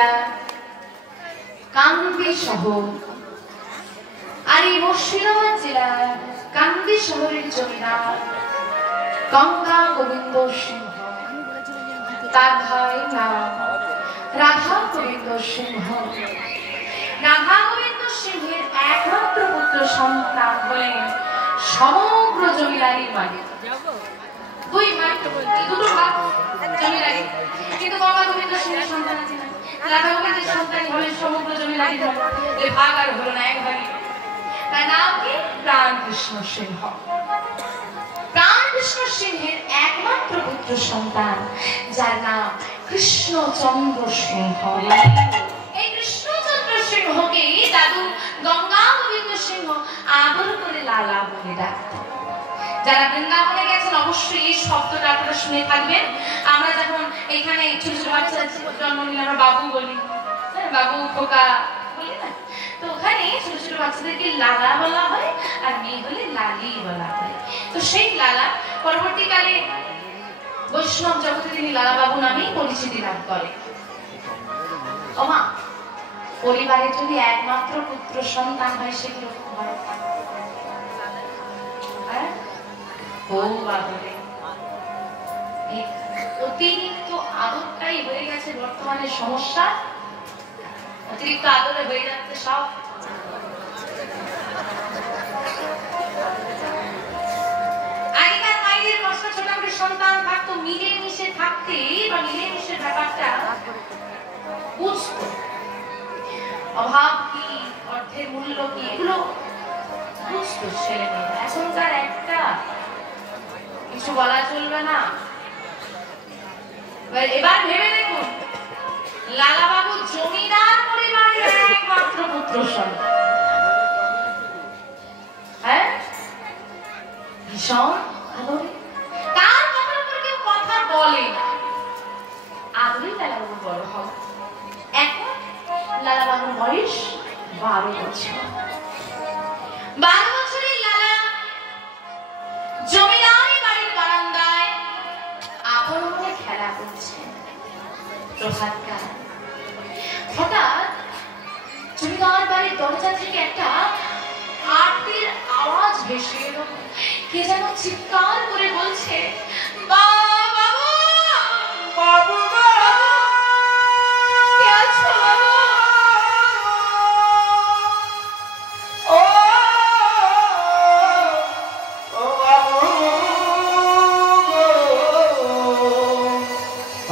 জেলা কান্দি শহর। আর এই মুর্শিদাবাদ জেলার কান্দি শহরের জমিদার গঙ্গা গোবিন্দ সিংহ, তার ভাই নাম রাধা গোবিন্দ সিংহ। রাধা গোবিন্দ সিংহের একমাত্র পুত্র সন্তান হলেন সমগ্র জমিদারির মালিক। দুই ভাই, দুটো ভাগ জমিদারি, কিন্তু গঙ্গা গোবিন্দ সিংহের সন্তান আছে না, রাধা গোবিন্দের সন্তান হলেন সমগ্র জমিদারির মালিক। এই ভাগ আর হলো না, এক ভাই। তার নাম কি? প্রাণকৃষ্ণ সিংহ। প্রাণকৃষ্ণ সিংহের একমাত্র পুত্র সন্তান, যার নাম কৃষ্ণচন্দ্র সিংহ। এই কৃষ্ণচন্দ্র সিংহকে দাদু গঙ্গা গোবিন্দ সিংহ আদর করে লালা বলে ডাকতেন। যারা বৃন্দাবনে গেছেন অবশ্যই এই শব্দটা আপনারা শুনে থাকবেন। আমরা যখন এখানে ছোট ছোট বাচ্চা জন্ম নিলে আমরা বাবু বলি, বাবু খোকা বলি না, তো ওখানে ছোট ছোট বাচ্চাদেরকে লালা বলা হয়, আর মেয়ে হলে লালি বলা হয়। তো সেই লালা পরবর্তীকালে বৈষ্ণব জগতে তিনি লালা বাবু নামেই পরিচিতি লাভ করে। ওমা, পরিবারে যদি একমাত্র পুত্র সন্তান হয় সে কিরকম হয়? অতিরিক্ত আদরটাই হয়ে গেছে বর্তমানে সমস্যা। অতিরিক্ত আদরে হয়ে যাচ্ছে সব। আগেকার মায়েদের কষ্ট, ছোট করে সন্তান থাকতো, মিলেমিশে থাকতে বা মিলেমিশে ব্যাপারটা বুঝতো। অভাব কি, অর্থের মূল্য কি, এগুলো বুঝতো ছেলে মেয়েরা। এখনকার একটা কিছু বলা চলবে না। এবার ভেবে দেখুন, লালা বাবু জমিদার পরিবারের একমাত্র পুত্র সন্তান, হ্যাঁ, ভীষণ আদরে। তার কথার উপর কেউ কথা বলে না, আদরেই লালা বাবু বড় হয়। এখন লালা বাবুর বয়স 12 বছর। 12 বছরের লালা জমিদারি বাড়ির বারান্দায় আপন মনে খেলা করছেন। প্রভাতকাল হঠাৎ জমিদার বাড়ির দরজা থেকে একটা আরতির আওয়াজ ভেসে এলো। কে যেন চিৎকার করে বলছে, বাবু বাবু, কে আছো?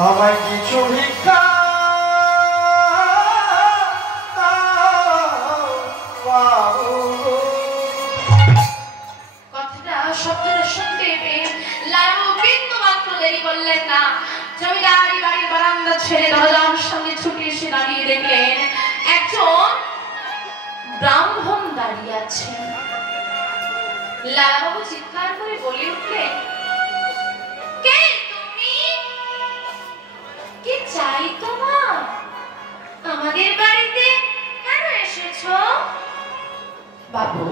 আমায় কিছু ভিক্ষা কথাটা শব্দটা শুনতে পেয়ে লালু বিন্দু মাত্র দেরি করলেন না। জমিদারি বাড়ির বারান্দা ছেড়ে দরজার সামনে ছুটে এসে দাঁড়িয়ে দেখলেন একজন ব্রাহ্মণ দাঁড়িয়ে আছেন। লালাবাবু চিৎকার করে বলে উঠলেন, কে তুমি? কি চাই তোমার? আমাদের বাড়িতে কেন এসেছো? বাবু,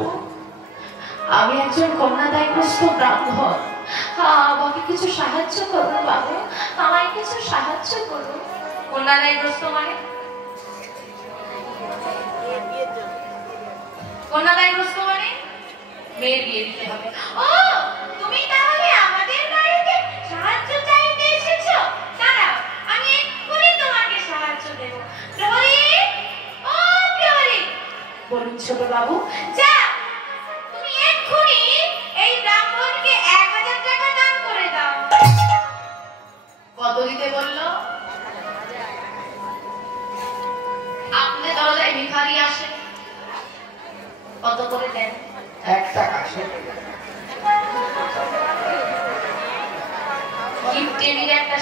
আমি একজন কন্যাদায়গ্রস্ত ব্রাহ্মণ, আমাকে কিছু সাহায্য করুন বাবু, আমায় কিছু সাহায্য করুন। কন্যাদায়গ্রস্ত মানে? কন্যাদায়গ্রস্ত মানে মেয়ের বিয়ে দিতে হবে। ও, তুমি তাহলে আমাদের বাড়িতে সাহায্য চাইতে এসেছো? দাঁড়াও, আমি এক্ষুনি তোমাকে সাহায্য দেব। প্রহরী, ও প্রহরী, বলুন ছোট বাবু, যা তুমি এক্ষুনি এই ব্রাহ্মণকে 1000 টাকা দান করে দাও। কত দিতে বললো? আপনার দরজায় ভিখারি আসে, কত করে দেন? 1 টাকা। টেবিলে একটা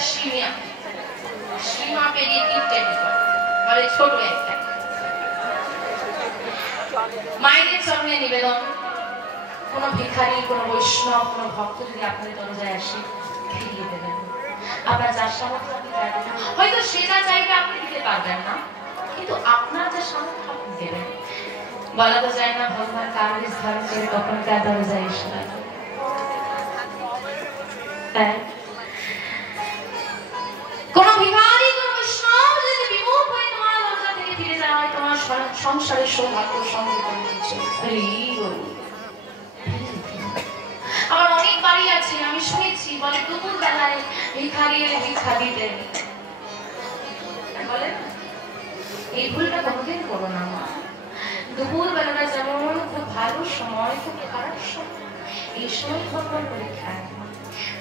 সীমা পেরিয়ে টেবিল বলে ছোট একটা। মায়েদের চরণে নিবেদন, কোন ভিখারি, কোন বৈষ্ণব, কোন ভক্ত যদি আপনাদের দরজায় আসে, ফিরিয়ে দেবেন। আপনার যার সামর্থ্য আপনি দেবেন, হয়তো সে যা চাইবে আপনি দিতে পারবেন না, কিন্তু আপনার যা সামর্থ্য আপনি দেবেন। বলা তো যায় না ভগবান কার ধারণ করে কখন কার দরজায় এসে লাগে। কোন ভিখারি, কোন বৈষ্ণব যদি বিমুখ হয়ে তোমার সংসারের সৌভাগ্য সঙ্গে আমার অনেক বাড়ি আছে, আমি শুনেছি বলে দুপুর বেলায় ভিখারি এলে ভিক্ষা দিতেন। বলে এই ভুলটা কোনোদিন করো না মা। দুপুর বেলাটা যেমন খুব ভালো সময়, খুব খারাপ সময়, এই সময় ভগবান করে খায়।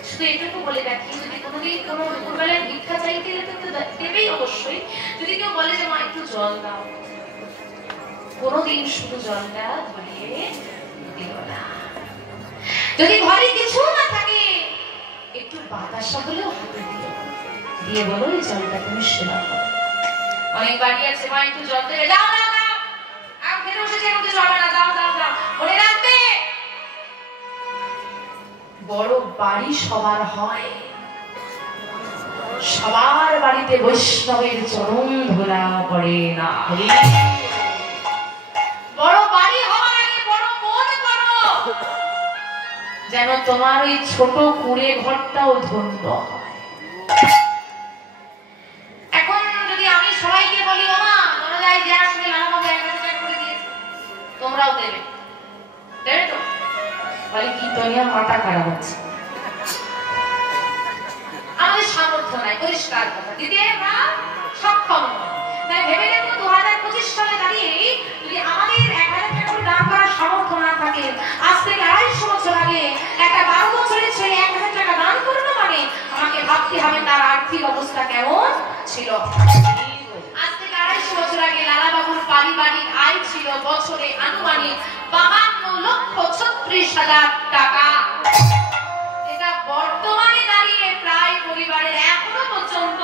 শুধু এটুকু বলে রাখি, যদি কোনোদিন কোনো দুপুরবেলায় ভিক্ষা চাইতে এলে তো দেবেই অবশ্যই। যদি কেউ বলে যে মা একটু জল দাও, কোনোদিন শুধু জলটা ধরিয়ে দিও না। যদি ঘরে কিছু না থাকে একটু বাতাসা হলেও হাতে দিও, দিয়ে বলো এই জলটা তুমি সেবা করো। অনেক বাড়ি আছে মা একটু জল দেবে, যাও যাও যাও, আমি খেতে বসেছি এখন কিছু হবে না, যাও যাও যাও, মনে রাখবে বড় বাড়ি সবার হয়, সবার বাড়িতে বৈষ্ণবের চরণ ধরা পড়ে না। বড় বাড়ি হওয়ার আগে বড় মন করো, যেন তোমার ওই ছোট কুঁড়ে ঘরটাও ধন্য হয়। এখন যদি আমি সবাইকে বলি ও মা দরজায় যে আসবে লালাবাবু 1000 টাকা করে দিয়েছে, তোমরাও দেবে, দেবে তো? বলে কি তোনিয়া মাথা খারাপ হচ্ছে, আমাদের সামর্থ্য নাই, পরিষ্কার কথা দিতে আমরা সক্ষম নই। তাই ভেবে দেখো 2025 সালে দাঁড়িয়ে যদি আমাদের 1000 টাকা করে দান করার সামর্থ্য না থাকে, আজ থেকে 250 বছর আগে একটা 12 বছরের ছেলে 1000 টাকা দান করলো মানে আমাকে ভাবতে হবে তার আর্থিক অবস্থা কেমন ছিল। আজ থেকে 250 বছর আগে লালাবাবুর পারিবারিক আয় ছিল বছরে আনুমানিক 52,36,000 টাকা, যেটা বর্তমানে দাঁড়িয়ে প্রায় পরিবারের এখনো পর্যন্ত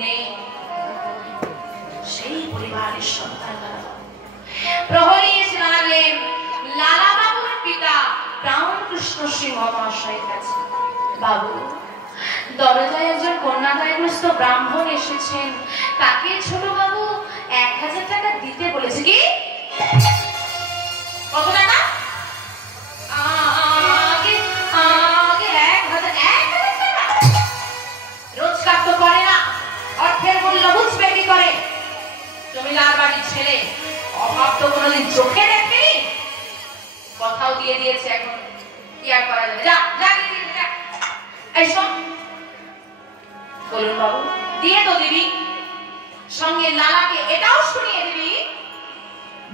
নেই। সেই পরিবারের সন্তানরা প্রহরী জানালেন লালাবাবুর পিতা রামকৃষ্ণ সিংহ মহাশয়ের কাছে, বাবু দরজায় একজন কন্যাদায়গ্রস্ত ব্রাহ্মণ এসেছেন, তাকে ছোট বাবু 1000 টাকা দিতে বলেছে। কি কত টাকা? রোজগার তো করে না, অর্থের মূল্য বুঝবে কি করে? জমিদার বাড়ির ছেলে, অভাব তো কোনোদিন চোখে দেখেনি, কথাও দিয়ে দিয়েছে, এখন কি আর করা যাবে? যা যা যা এইসব বলুন বাবু, দিয়ে তো দিবি, সঙ্গে লালাকে এটাও শুনিয়ে দিবি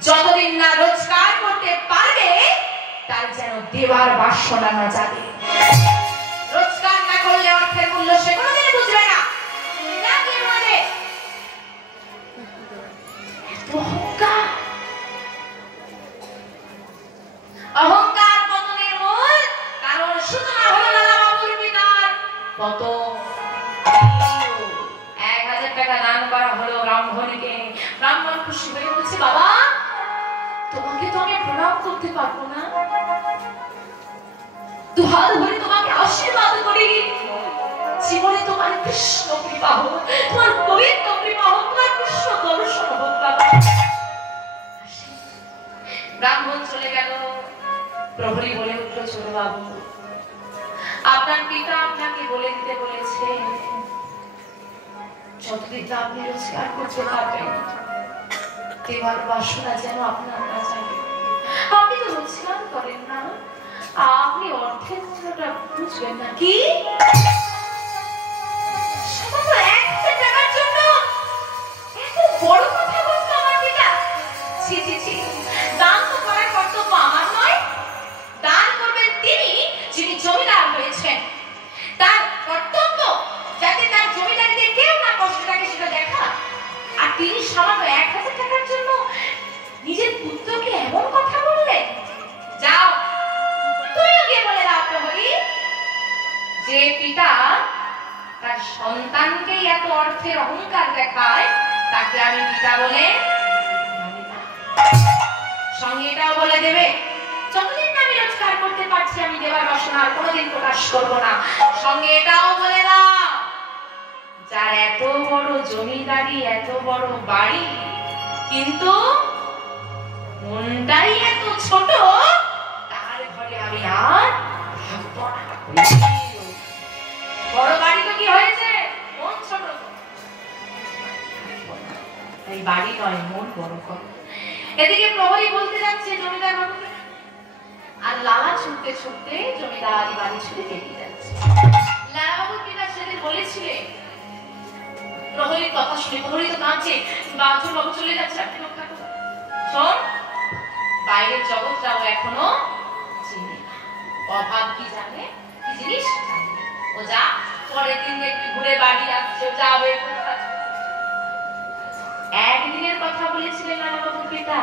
যতদিন না রোজগার করতে পারবে তার যেন দেবার বাসনা না যাবে। রোজগার না করলে অর্থের মূল্য সে কোনোদিন বুঝবে না। অহংকার পতনের মূল কারণ সূচনা হলো লালাবাবুর পিতার পতন। 1000 টাকা দান করা হলো ব্রাহ্মণকে। ব্রাহ্মণ খুশি হয়ে বলছে, বাবা তোমাকে তো আমি প্রণাম করতে পারবো না, দুহাত ধরে তোমাকে আশীর্বাদ করি, জীবনে তোমার কৃষ্ণ কৃপা হোক, তোমার গোবিন্দ কৃপা হোক, তোমার কৃষ্ণ দর্শন হোক বাবা। ব্রাহ্মণ চলে গেল। প্রহরী বলে উঠল, ছোট বাবু আপনার পিতা আপনাকে বলে দিতে বলেছে যতদিন আপনি রোজগার করতে পারবেন দেবার বাসনা যেন আপনার না জাগে। আপনি তো রোজগার করেন না, আপনি অর্থের মূল্যটা বুঝবেন না। কি সামান্য 1000 টাকার জন্য এত বড় কথা বলতো আমার পিতা? ছি ছি ছি, দান তো করার কর্তব্য আমার নয়, দান করবেন তিনি যিনি জমিদার হয়েছেন। তার কর্তব্য যাতে তার জমিদারিতে কেউ না কষ্ট থাকে সেটা দেখা। আর তিনি সামান্য 1000 টাকার জন্য নিজের পুত্রকে এমন কথা বললেন। যাও তুমিও গিয়ে বলে দাও প্রহরী, যে পিতা তার সন্তানকে এত অর্থের অহংকার দেখায় তাকে আমি পিতা বলে সঙ্গে এটাও বলে দেবে যতদিন আমি রোজগার করতে পারছি আমি দেবার বাসনা আর কোনোদিন প্রকাশ করবো না। সঙ্গে এটাও বলে দাও যার এত বড় জমিদারি, এত বড় বাড়ি, কিন্তু মনটাই এত ছোট, তার ঘরে আমি আর থাকবো না। বড় বাড়ি তো কি হয়েছে, মন ছোট। তাই বাড়ি নয় মন বড় কর। এদিকে প্রহরী বলতে যাচ্ছে জমিদার বাবুকে, আর লালা ছুটতে ছুটতে জমিদার বাড়ি ছুটে বেরিয়ে যাচ্ছে। লালা বাবুর পিতা সেদিন বলেছিলেন, প্রহরীর কথা শুনে প্রহরী তো কাঁদছে, বাবু বাবু চলে যাচ্ছে, আপনি রক্ষা করুন। শোন, বাইরের জগৎটাও এখনো চিনি না, অভাব কি জানে, কি জিনিস জানে। ও যা, পরের দিন দেখবি ঘুরে বাড়ি আসছে, যাবে। একদিনের কথা বলেছিলেন লালা বাবুর পিতা,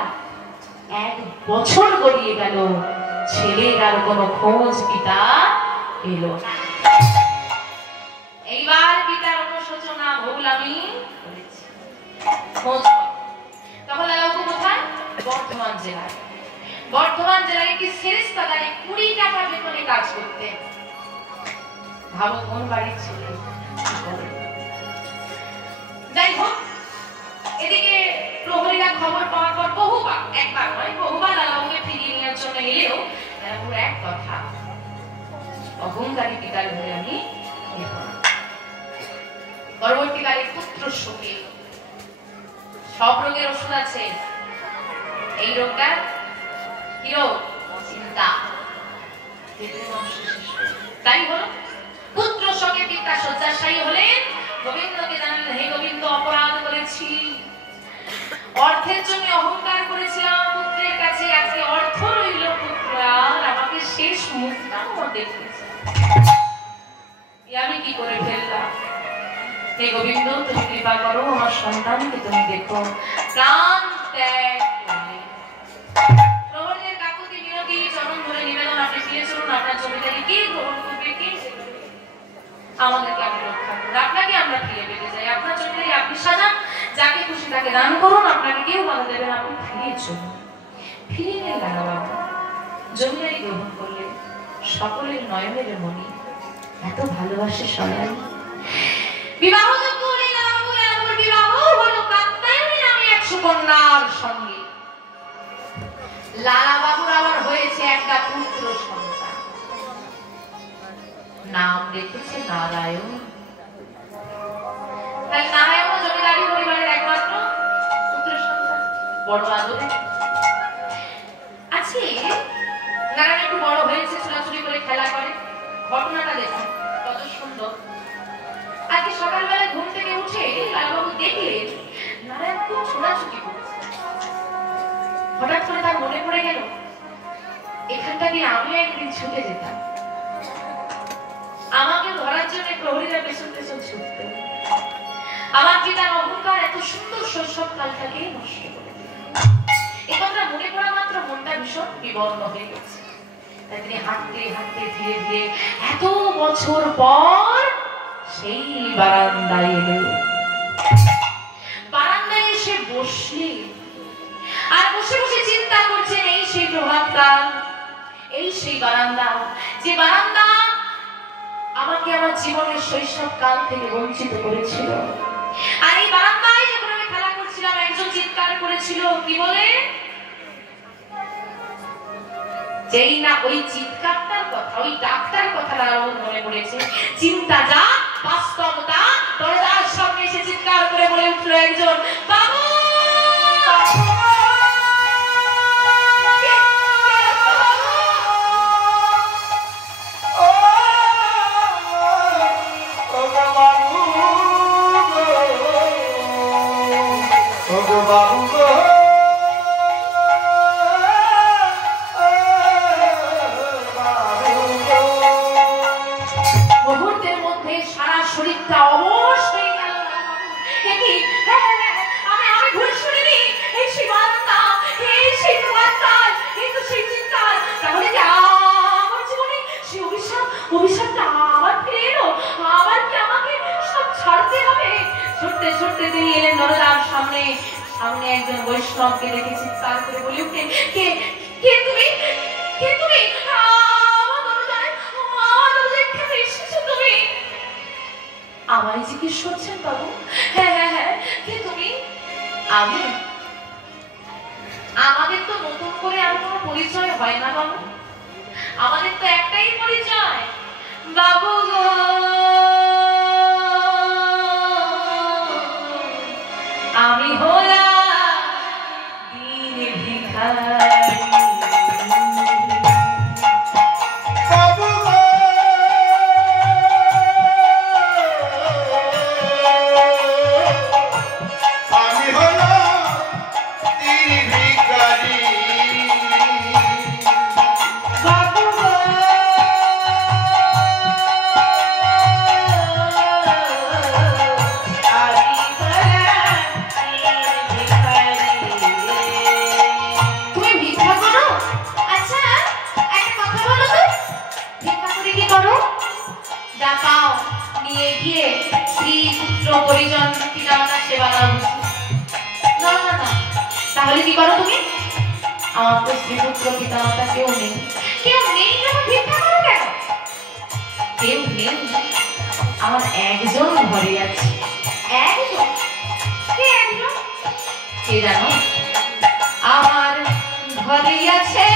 1 বছর গড়িয়ে গেল, ছেলের আর কোনো খোঁজ পিতা এলো না। এইবার পিতার অনুশোচনা ভুল আমি করেছি, খোঁজ কর। তখন লালা বাবু কোথায়? বর্ধমান জেলায়। বর্ধমান জেলায় কি সেরেস্তাদারে 20 টাকা বেতনে কাজ করতে। ভাবো কোন বাড়ির ছেলে। যাই হোক, এদিকে প্রহরীরা খবর পাওয়ার পর বহুবার, একবার নয় বহুবার লালাবাবুকে ফিরিয়ে নেওয়ার জন্য এলেও লালাবাবুর এক কথা, অহংকারী পিতার ঘরে আমি এব না। পরবর্তীকালে পুত্র শোকে, সব রোগের ওষুধ আছে, এই রোগটা কি রোগ? চিন্তা। তাই হলো পুত্র শোকে পিতা শয্যাশায়ী হলেন। গোবিন্দকে জানালেন, হে গোবিন্দ, অপরাধ করেছি, অর্থের জন্য অহংকার করেছিলাম পুত্রের কাছে, আজকে অর্থ রইল পুত্র, আর আমাকে শেষ মুখটাও দেখেছে, আমি কি করে ফেললাম। হে গোবিন্দ, তুমি কৃপা করো, আমার সন্তানকে তুমি দেখো। প্রাণ ত্যাগ করলে প্রহরীদের কাকুতি মিনতি, চরণ ধরে নিবেদন, আপনি ফিরে চলুন, আপনার জমিদারি কে গ্রহণ করবে, কে আমাদেরকে আপনি রক্ষা করুন, আপনাকে আমরা ফিরে পেতে চাই, আপনার জমিদারি আপনি সাজান, যাকে খুশি তাকে দান করুন, আপনাকে কেউ বাধা দেবে না, আপনি ফিরে চলুন। ফিরে গেলেন লালা বাবু, জমিদারি গ্রহণ করলেন। সকলের নয়নের মণি, এত ভালোবাসে সবাই। বিবাহযোগ্য হলেন লালা বাবু। লালা বাবুর বিবাহ হলো কাত্যায়নী নামে এক সুকন্যার সঙ্গে। লালা বাবুর আবার হয়েছে একটা পুত্র সন্তান, নাম রেখেছে নারায়ণ। নারায়ণ জমিদারি পরিবারের একমাত্র পুত্র সন্তান, বড় আদরে আছে। নারায়ণ একটু বড় হয়েছে, ছোটাছুটি করে খেলা করে। ঘটনাটা দেখুন কত সুন্দর। আজকে সকালবেলা ঘুম থেকে উঠে লালবাবু দেখলেন নারায়ণ খুব ছোটাছুটি করছে। হঠাৎ করে তার মনে পড়ে গেল, এখানটা দিয়ে আমিও একদিন ছুটে যেতাম, আমাকে ধরার জন্য প্রহরীরা পেছন পেছন ছুটত। আমার পিতার অহংকার এত সুন্দর শৈশবকালটাকে নষ্ট করে দিল। এই কথা মনে করা মাত্র মনটা ভীষণ বিবর্ণ হয়ে গেছে। তাই তিনি হাঁটতে হাঁটতে ধীরে ধীরে এত বছর পর সেই বারান্দায় এলেন। বারান্দায় এসে বসলেন, আর বসে বসে চিন্তা করছেন, এই সেই প্রভাতকাল, এই সেই বারান্দা, যে বারান্দা আমাকে আমার জীবনের শৈশব কাল থেকে বঞ্চিত করেছিল। আর এই বারান্দায় যখন আমি খেলা করছিলাম, একজন চিৎকার করেছিল, কি বলে? যেই না ওই চিৎকারটার কথা, ওই ডাক্তার কথা লালাবাবুর মনে পড়েছে। চিন্তা যা বাস্তবতা, দরজার সামনে এসে চিৎকার করে বলে উঠলো একজন, বাবু! মুহূর্তের মধ্যে সারা শরীরটা অবশ হয়ে গেল। আমি ভুল শুনিনি, এই সেই বারান্দা, এই সেই প্রভাতকাল, এই তো সেই চিৎকার। তাহলে কি আমার জীবনে সেই অভিশাপটা আবার ফিরে এলো? আবার কি আমাকে সব ছাড়তে হবে? ছুটতে ছুটতে তিনি এলেন দরজার সামনে। সামনে একজন বৈষ্ণবকে দেখে চিৎকার করে বলে উঠলেন, কে কে তুমি? কে তুমি? আমায় জিজ্ঞেস করছেন বাবু? হ্যাঁ হ্যাঁ হ্যাঁ, কে তুমি? আমি। আমাদের তো নতুন করে আর কোনো পরিচয় হয় না বাবু, আমাদের তো একটাই পরিচয়, বাবু গো আমি হলাম নিয়ে গিয়ে স্ত্রী পুত্র পরিজন পিতামাতার সেবা দাও। না না না, তাহলে কি করো তুমি? আমার তো স্ত্রী পুত্র পিতামাতা কেউ নেই। কেউ নেই কেন ভিক্ষা করো কেন? কেউ নেই, আমার একজন ঘরে আছে। একজন? কে একজন? কে জানো? আমার ঘরে আছে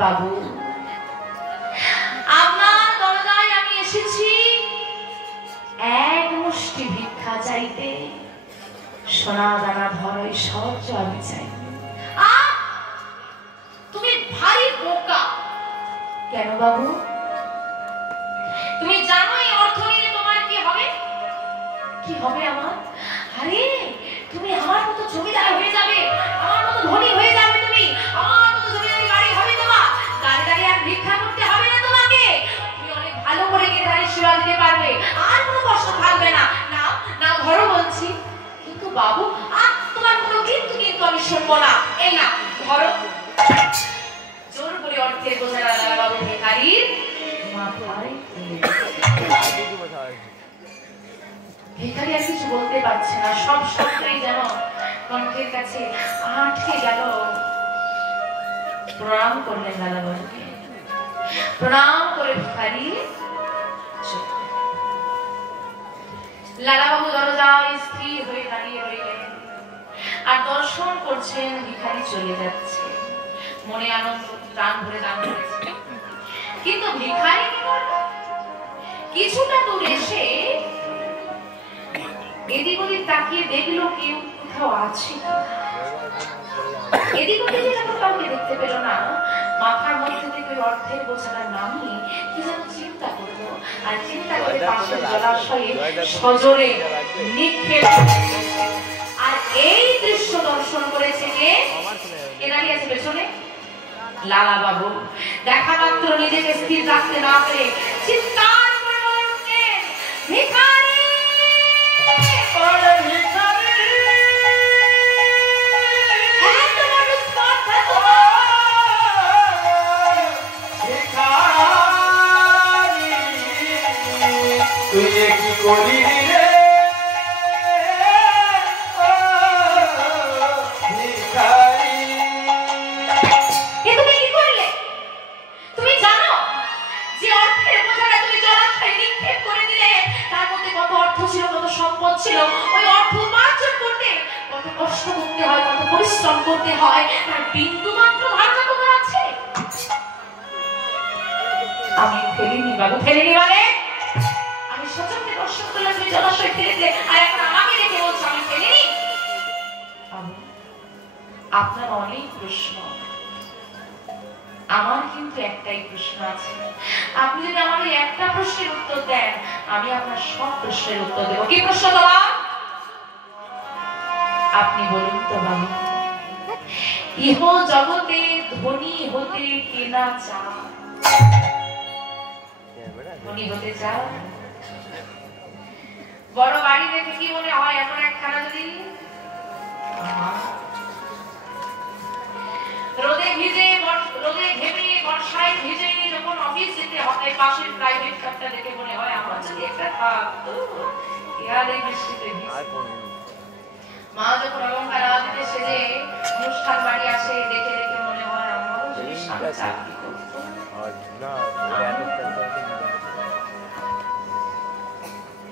বাবু, আমার দরজায় আমি এসেছি এক মুষ্টি ভিক্ষা চাইতে। সোনা দানা ধরো সব আমি চাই। তুমি ভারী বোকা। কেন বাবু? তুমি জানো এই অর্থ নিয়ে তোমার কি হবে? কি হবে আমার? আরে তুমি আমার মতো জমিদার হয়ে যাবে, আমার মতো ধনী হয়ে যাবে। তুমি আমার মতো জমিদারি বাড়ি হবে তোমার। দাঁড়িয়ে দাঁড়িয়ে আর ভিক্ষা করতে হবে না তোমাকে। তুমি অনেক ভালো করে গেদারের সেবা দিতে পারবে, আর কোনো কষ্ট থাকবে না। না না ধরো বলছি। কিন্তু বাবু, আর তোমার কোনো কিন্তু কিন্তু আমি শুনবো না। এই না ধরো। জোর করে অর্থের বোঝাটা দাদা বাবু ভিখারির মাথায়। ভিখারি আর কিছু বলতে পারছে না, সব শব্দই যেন কণ্ঠের কাছে আটকে গেল। প্রণাম করলেন দাদা বাবুকে। প্রণাম করে ভিখারি লালাবাবু দরজায় স্থির হয়ে দাঁড়িয়ে রইলেন আর দর্শন করছেন ভিখারি চলে যাচ্ছে। মনে আনন্দ প্রাণ ভরে দান করেছে। কিন্তু ভিখারি কি করলো? কিছুটা দূর এসে এদিক ওদিক তাকিয়ে দেখলো কেউ কোথাও আছে। এদিক ওদিকে যখন কাউকে দেখতে পেল না, মাথার মধ্যে থেকে অর্থের বোঝাটা নামিয়ে কি যেন চিন্তা করলো। আর চিন্তা করে পাশের জলাশয়ে সজোরে নিক্ষেপ। আর এই দৃশ্য দর্শন করেছে কে দাঁড়িয়ে আছে পেছনে? লালা বাবু। দেখা মাত্র নিজেকে স্থির রাখতে না পেরে চিৎকার করে বলে উঠলেন, ভিখারি! তুই কি করি রে? তুমি কি করলে? করতে হয়, কত পরিশ্রম করতে হয়, তার বিন্দু মাত্র ধারণা তোমার আছে? আমি ফেলিনি বাবু, ফেলিনি মানে আমি সচক্ষে দর্শন করলাম তুমি জলাশয় ফেলে দিলে, আর এখন আমাকে দেখে বলছো আমি ফেলিনি? বাবু, আপনার অনেক প্রশ্ন, আমার কিন্তু একটাই প্রশ্ন আছে। আপনি যদি আমাকে একটা প্রশ্নের উত্তর দেন, আমি আপনার সব প্রশ্নের উত্তর দেব। কি প্রশ্ন তোমার? আপনি বলুন তো বাবু, ইহ জগতে ধনী হতে কেনা চাও? ধনী হতে চাও? বড় বাড়ি দেখে কি মনে হয় এমন একখানা যদি রোদে ভিজে, রোদে ঘেমে, বর্ষায় ভিজে যখন অফিস যেতে হয়, পাশের প্রাইভেট কারটা দেখে মনে হয় আমার যদি একটা থাকতো, ইয়ার এই বৃষ্টিতে মা যখন অলংকার আদিতে সেজে অনুষ্ঠান বাড়ি আসে, দেখে দেখে মনে হয় আমারও যদি স্বামী চাকরি করতো।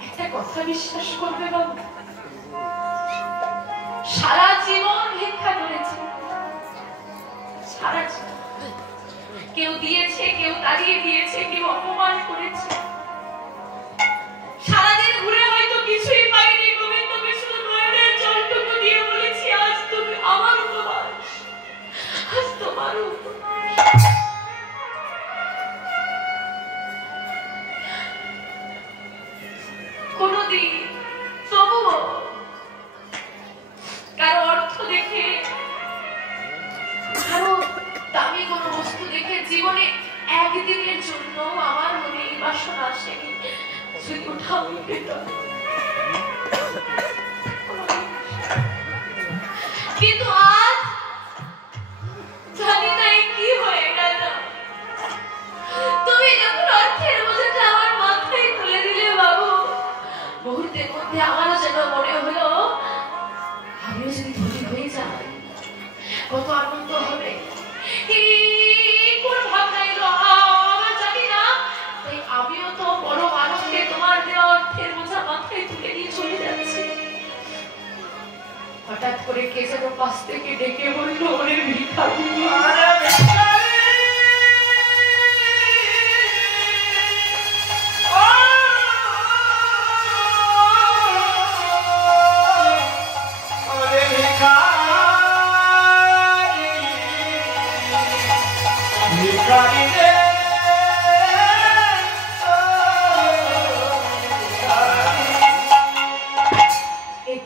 একটা কথা বিশ্বাস করবে বাবু, সারা জীবন ভিক্ষা করেছে, সারা জীবন কেউ দিয়েছে, কেউ তাড়িয়ে দিয়েছে, কেউ অপমান করেছে, সারাদিন ঘুরে হয়তো কিছুই পাইনি, গোবিন্দকে শুধু নয়নের জলটুকু দিয়ে বলেছি আজ তুমি আমার উপবাস, আজ তোমার উপবাস। কোনদিন তবুও কারো অর্থ দেখে, কারো দামি কোনো বস্তু দেখে জীবনে একদিনের জন্য আমার মনে এই বাসনা আসেনি যদি ওঠাও পেতাম। কিন্তু আজ জানি না কি হয়ে গেল, তুমি যখন অর্থের বোঝাটা আমার মাথায় তুলে দিলে বাবু, মুহূর্তের মধ্যে আমারও যেন মনে হলো আমিও যদি ধনী হয়ে যাই কত আনন্দ হবে। কোন ভাবনা এলো আমার জানি না, তাই আমিও তো বড় মানুষকে তোমার দেওয়া অর্থের বোঝা মাথায় তুলে নিয়ে চলে যাচ্ছি। হঠাৎ করে কে যেন পাশ থেকে ডেকে বললো, ওরে ভিখারি,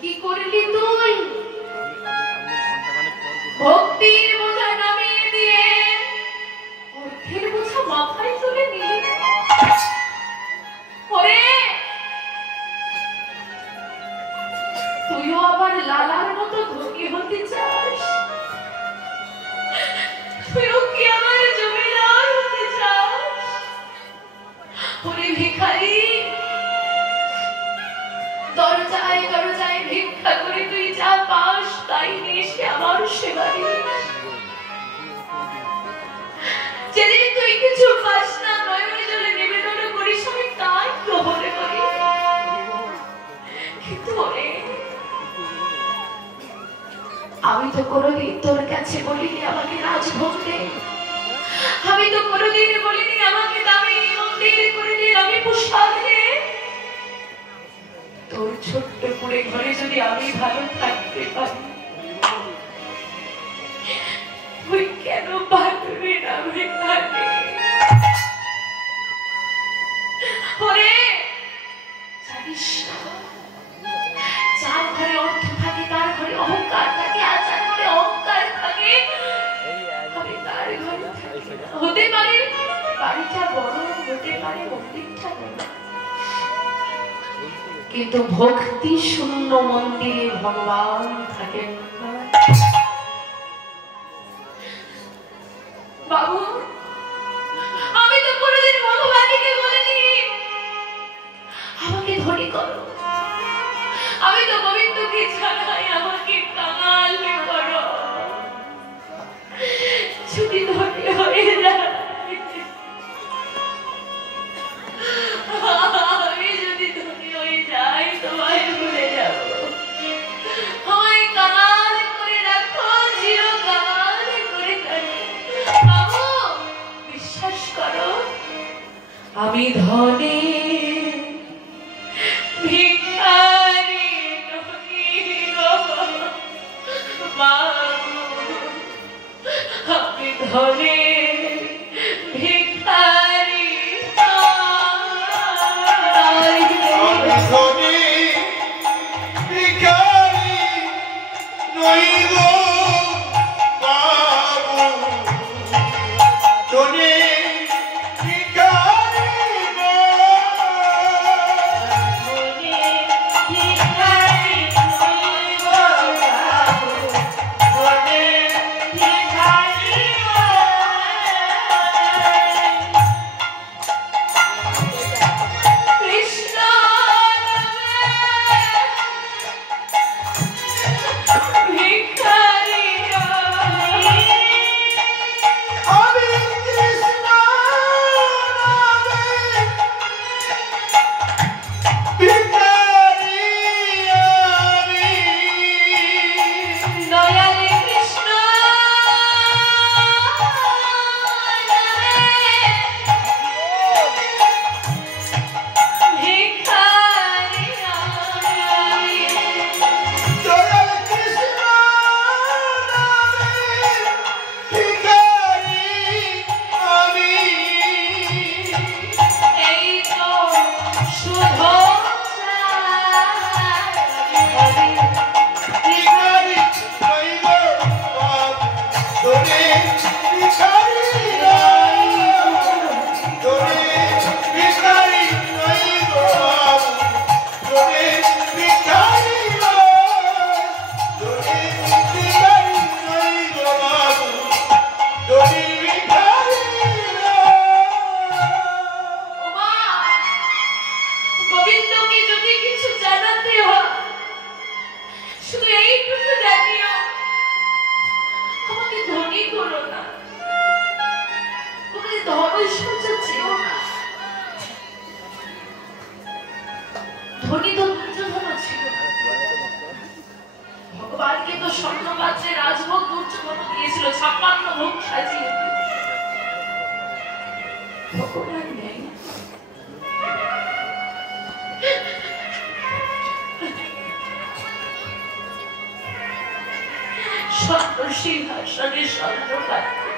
কি করলি তুই? ভক্তির বোঝা নামিয়ে দিয়ে অর্থের বোঝা মাথায় তুলে নিলি। ওরে তুইও আবার লালার মতো ধনী হতে চাস? তুইও কি আমার জমিদার হতে চাস? ওরে ভিখারি, দরজায় দরজায় ভিক্ষা করে তুই যা পাস তাই নিয়ে সে আমার সেবা দিস। যেদিন তুই কিছু পাস না, নয়নে জলে নিবেদন করিস, আমি তাই গ্রহণ করি। কিন্তু আমি তো কোনোদিন তোর কাছে বলিনি আমাকে রাজভোগ দে, আমি তো কোনোদিন বলিনি আমাকে দামি মন্দির করে দে, আমি পোশাক দে। তোর ছোট্ট করে ঘরে যদি আমি ভালো থাকতে পারি, তুই কেন পারবি না ভিখারি? ওরে জানিস না, যার ঘরে অর্থ থাকে তার ঘরে অহংকার থাকে, আর যার ঘরে অহংকার থাকে আমি তার ঘরে হতে পারে বাড়িটা বড়, হতে পারে মন্দিরটা বড়, কিন্তু ভক্তি শূন্য মন্দিরে ভগবান থাকেন না। বাবু, আমি তো কোনোদিন ভগবানকে বলিনি আমাকে ধনী করো, আমি তো গোবিন্দকে জানাই আমাকে কাঙাল করো। যদি ধনী হয়ে যায়, আমি যদি ধনী হয়ে যাই তোমায় ভুলে যাব, আমায় কাঙাল করে আমি ধনে ভিখারি আমি ধনে ভিখারি নই গো বাবু ধনে ভগবানকে তো স্বর্ণপাত্রে রাজভোগ দুর্যোধন দিয়েছিল 56 ভোগ সাজিয়ে ভগবান নেই স্বর্ণ সিংহাসনে স্বর্ণপাত্রে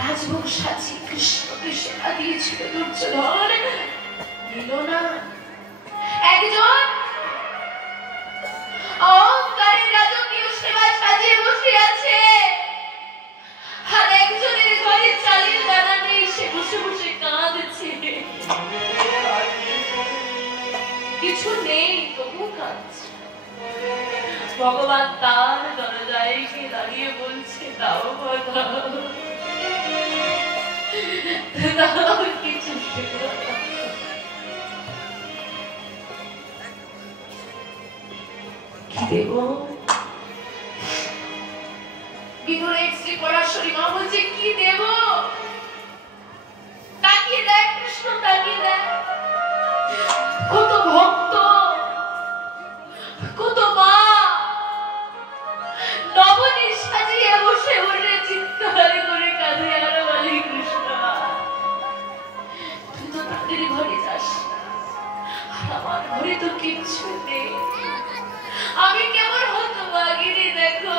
রাজভোগ সাজিয়ে কৃষ্ণকে সেবা দিয়েছিল দুর্যোধন দিল না একজন অহংকারী রাজকীয় সেবা সাজিয়ে বসে আছে আর একজনের ঘরে চালের দানা নেই সে বসে বসে কাঁদছে কিছু নেই তবু কাঁদছে ভগবান তার দরজায় গিয়ে দাঁড়িয়ে বলছে দাও দাও কিছু কি দেব বিদুরের শ্রী পরাশরী মা বলছে কি দেব তাকিয়ে দেখ কৃষ্ণ তাকিয়ে দেখ কত ভক্ত কত মা নবনীর সাজিয়ে বসে বসে চিৎকার করে কাঁদে আর বলে কৃষ্ণ তুই তো তাদের ঘরে যাস না আর আমার ঘরে তো কিচ্ছু নেই আমি কেমন হতভাগিনী দেখো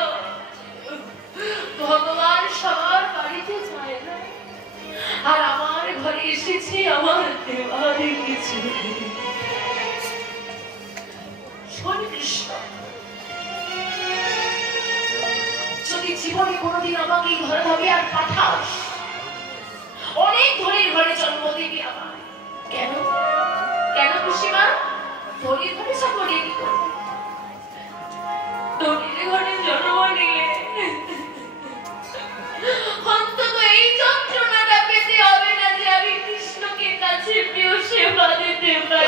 ভগবান সবার বাড়িতে যায় না আর আমার ঘরে এসেছি আমার দেওয়ারে কিছু শোন কৃষ্ণ যদি জীবনে কোনোদিন আমাকে ঘরে হবে আর পাঠাস অনেক ধরে ঘরে জন্ম দিবি আমার কেন কেন খুশিমা ধরে ধরে সকলে কি করবে ধরে ঘরে জন্ম নিলে অন্তত এই যন্ত্রণাটা পেতে হবে না যে আমি কৃষ্ণকে কাছে প্রিয় সেবা দিতে পারি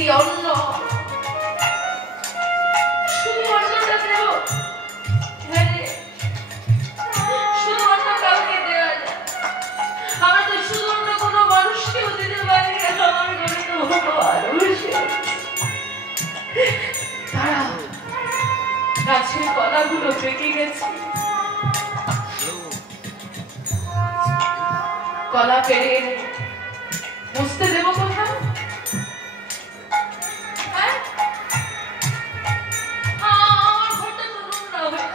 এই অন্ন শুধু অন্নটা দেব, শুধু অন্য কাউকে দেওয়া যায়? আমরা তো শুধু অন্য কোনো মানুষকেও দিতে পারি না। আমার ঘরে তো ভগবান বসে তারা গাছের কলাগুলো পেকে গেছে, কলা পেরে বুঝতে দেবো কোথাও? আমার ঘরটা তো নোংরা হয়ে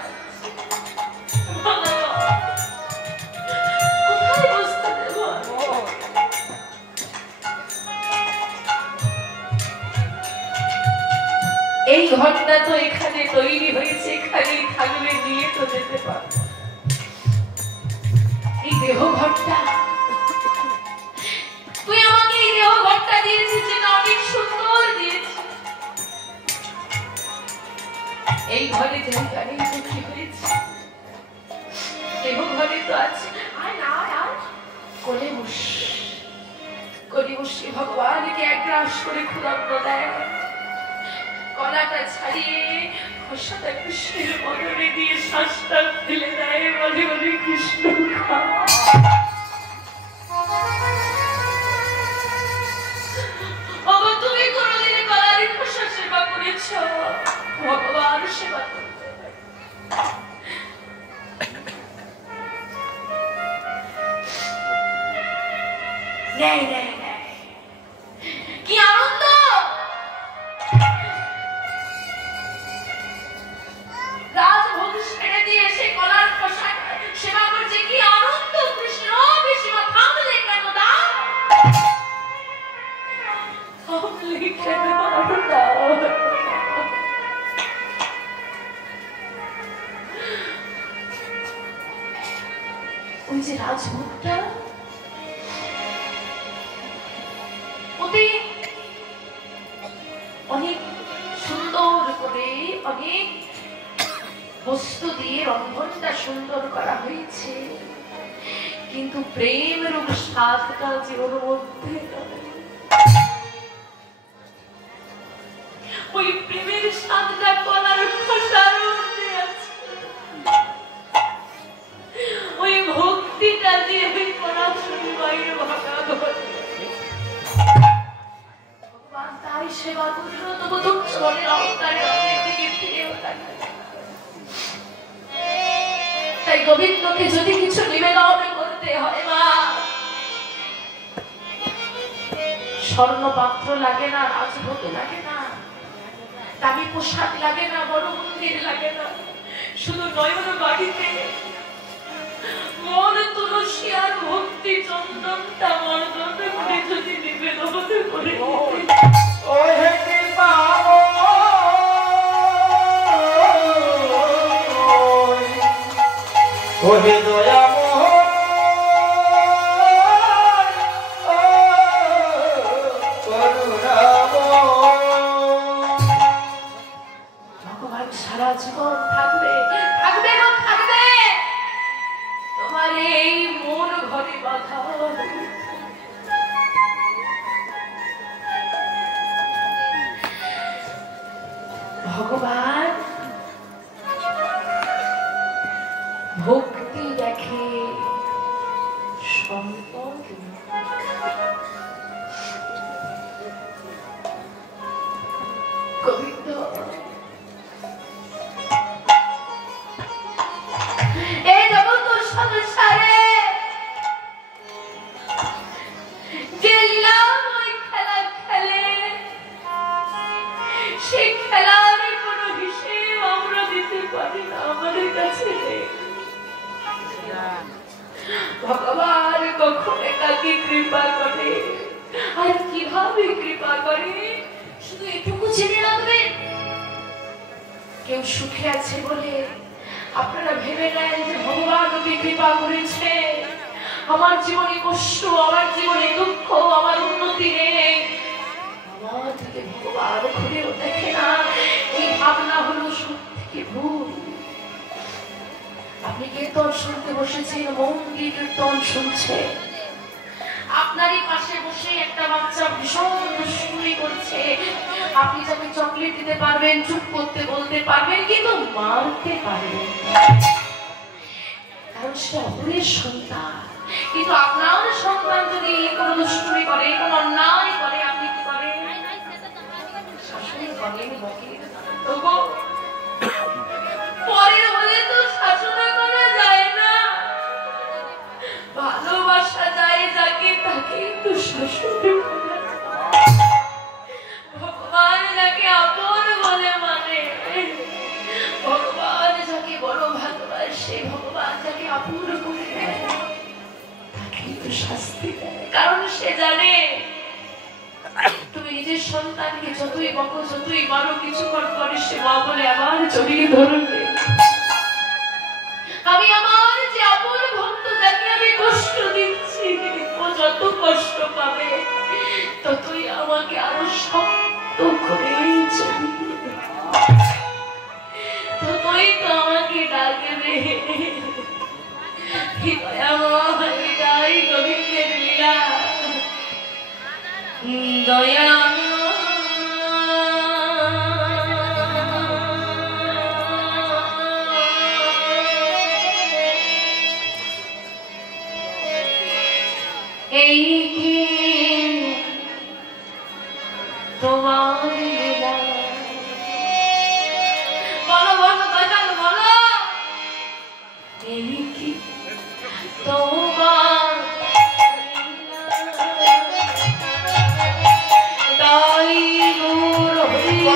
কোথায় বুঝতে দেবো? এই ঘরটা তো এখানে তৈরি হয়েছে, এখানে থাকলে নিয়ে তো যেতে পারো। এই দেহ ঘরটা তুই আমাকে এই দেহ ঘরটা দিয়েছিস, যেটা অনেক সুন্দর দিয়েছিস। এই ঘরে জায়গা নেই তো কি হয়েছে? দেহ ঘরে তো আছে। আয় না আয়, কোলে বস, কোলে বসে ভগবানকে এক গ্রাস করে ক্ষুধার্ত দেয়, কলাটা ছাড়িয়ে খোসাটা কৃষ্ণের বদলে দিয়ে শ্বাসটা ফেলে দেয়, বলে বলে কৃষ্ণ খা। তুমি কোনদিন কলার খোসা সেবা করেছ? ভগবান সেবা করতে নেই নেই নেই, কি আনন্দ! রাজভোগ ছেড়ে দিয়ে এসে কলার খোসা সেবা করছে, কি আনন্দ! কৃষ্ণ পিসিমা থামলে কেন? দাও থামলে কেন? ওই যে রাজভোগটা ওতে অনেক সুন্দর করে অনেক বস্তু দিয়ে রন্ধনটা সুন্দর করা হয়েছে, কিন্তু প্রেমের স্বাদটা যে ওর মধ্যে, ওই প্রেমের স্বাদটা কলার খোসার মধ্যে আছে। ওই ভক্তিটা দিয়ে সরাসরি বাইরে ভাগা ধরে ভগবান তাই সেবা করল, তবু তুচ্ছ মনের অহংকারে অনেক দিকে ফিরেও তাকায়। তাই গোবিন্দকে যদি কিছু নিবেদন করতে হয়, মা স্বর্ণ পাত্র লাগে না, রাজভোগ লাগে না, দামি পোশাক লাগে না, বড় মন্দির লাগে না, শুধু নয়ন বাড়িতে মন তুলসী আর ভক্তি চন্দনটা মর্দন করে যদি নিবেদন করে ওহে দয়া ভগবান সারা জীবন থাকবে, থাকবে না থাকবে তোমার এই মন ঘরে বাঁধা। ভগবান ভক্তি দেখে সম্পদ, গোবিন্দ এই জগৎ সংসারে যে লীলাময় খেলা খেলে, সে খেলার কোনো হিসেব আমরা দিতে পারি না, আমাদের কাছে নেই। ভগবান কখন একাকে কৃপা করে আর কিভাবে কৃপা করে শুধু এটুকু জেনে রাখবেন, কেউ সুখে আছে বলে আপনারা ভেবে নেন যে ভগবান ওকে কৃপা করেছে, আমার জীবনে কষ্ট, আমার জীবনে দুঃখ, আমার উন্নতি নেই, আমার দিকে ভগবান ঘুরেও দেখে না। এই ভাবনা হলো সব থেকে ভুল। আপনি কীর্তন শুনতে বসেছেন, মন দিয়ে কীর্তন শুনছে, আপনারই পাশে বসে একটা বাচ্চা ভীষণ দুষ্টুমি করছে, আপনি যাকে চকলেট দিতে পারবেন, চুপ করতে বলতে পারবেন, কিন্তু মারতে পারবেন কারণ সে অপরের সন্তান। কিন্তু আপনার সন্তান যদি কোনো দুষ্টুমি করে, কোনো অন্যায় করে, আপনি কি করেন? শাসন করেন, বকেন। তবু পরের হলে তো শাসন করা যায় না, ভালোবাসা যায় যাকে তাকে একটু শাসন করা। ভগবান যাকে আপন বলে মানে, ভগবান যাকে বড় ভালোবাসে, ভগবান যাকে আপন করে তাকে একটু শাস্তি দেয়, কারণ সে জানে তুমি নিজের সন্তানকে যতই বকো, যতই মারো, কিছুক্ষণ পরে সে মা বলে আবার জড়িয়ে ধরবে। আমি আমার যে আপন ভক্ত যাকে আমি কষ্ট দিচ্ছি, ও যত কষ্ট পাবে ততই আমাকে আরো শক্ত করে জড়িয়ে ধরবে, ততই তো আমাকে ডাকবে। এটাই গোবিন্দের লীলা। দয়া এই তোমার লীলা। বলো বলো দয়াল বলো, এই কি তোমার তাই নূর হইল।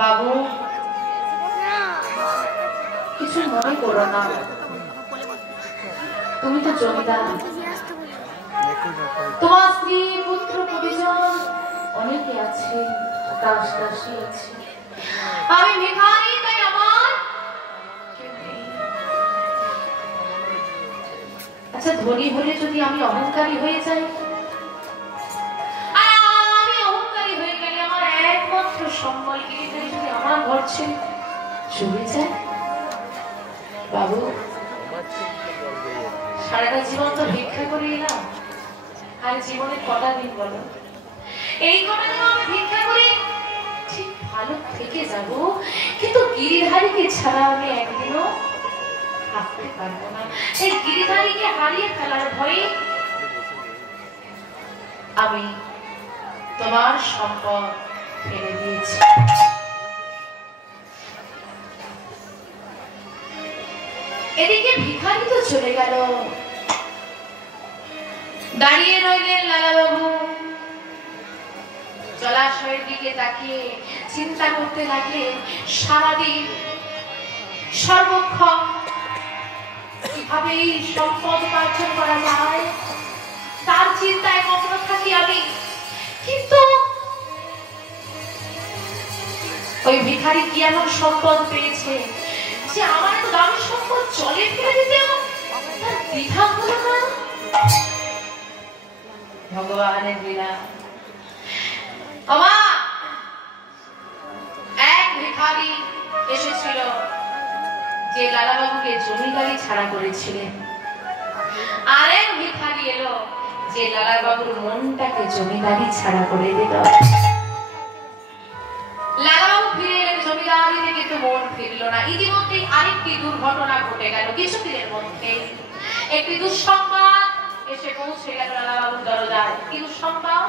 বাবু কিছু মনে করো না, তুমি তো জমিদার, তোমার স্ত্রী পুত্র পরিজন অনেকে আছে, দাস দাসী আছে, আমি ভিখারি, তাই আমার কেউ নেই। আচ্ছা, ধনী হলে যদি আমি অহংকারী হয়ে যাই, আর আমি অহংকারী হয়ে গেলে আমার একমাত্র সম্বল গিরিধারী যদি আমার ঘর ছেড়ে চলে যায়, বাবু সারাটা জীবন তো ভিক্ষা করে এলাম, আর জীবনে কটা দিন বলো, এই কটা দিন আমি ভিক্ষা করে ঠিক ভালো থেকে যাব, কিন্তু গিরিধারীকে ছাড়া আমি একদিনও থাকতে পারবো না। এই গিরিধারীকে হারিয়ে ফেলার ভয়ে আমি তোমার সম্পদ ফেলে দিয়েছি। এদিকে ভিখারি তো চলে গেল, দাঁড়িয়ে রইলেন লালাবাবু, জলাশয়ের দিকে তাকিয়ে চিন্তা করতে লাগলেন সারাদিন সর্বক্ষণ কিভাবে এই সম্পদ উপার্জন করা যায়, তার চিন্তায় মগ্ন থাকি আমি। কিন্তু ওই ভিখারি কি এমন সম্পদ পেয়েছে যে আমার এত দামি সম্পদ জলে ফেলে দিতেও তার দ্বিধা হলো না? ভগবানের লীলা। এক ভিখারি এসেছিল যে লালাবাবুকে জমিদারি ছাড়া করেছিলেন, আরেক ভিখারি এলো যে লালাবাবুর মনটাকে জমিদারি ছাড়া করে দিল। লালাবাবু ফিরে এলেন জমিদারি থেকে, তো মন ফিরল না। ইতিমধ্যেই আরেকটি দুর্ঘটনা ঘটে গেল। কিছুদিনের মধ্যে একটি দুঃসংবাদ এসে পৌঁছে গেল লালাবাবুর দরজায়। কি দুঃসংবাদ?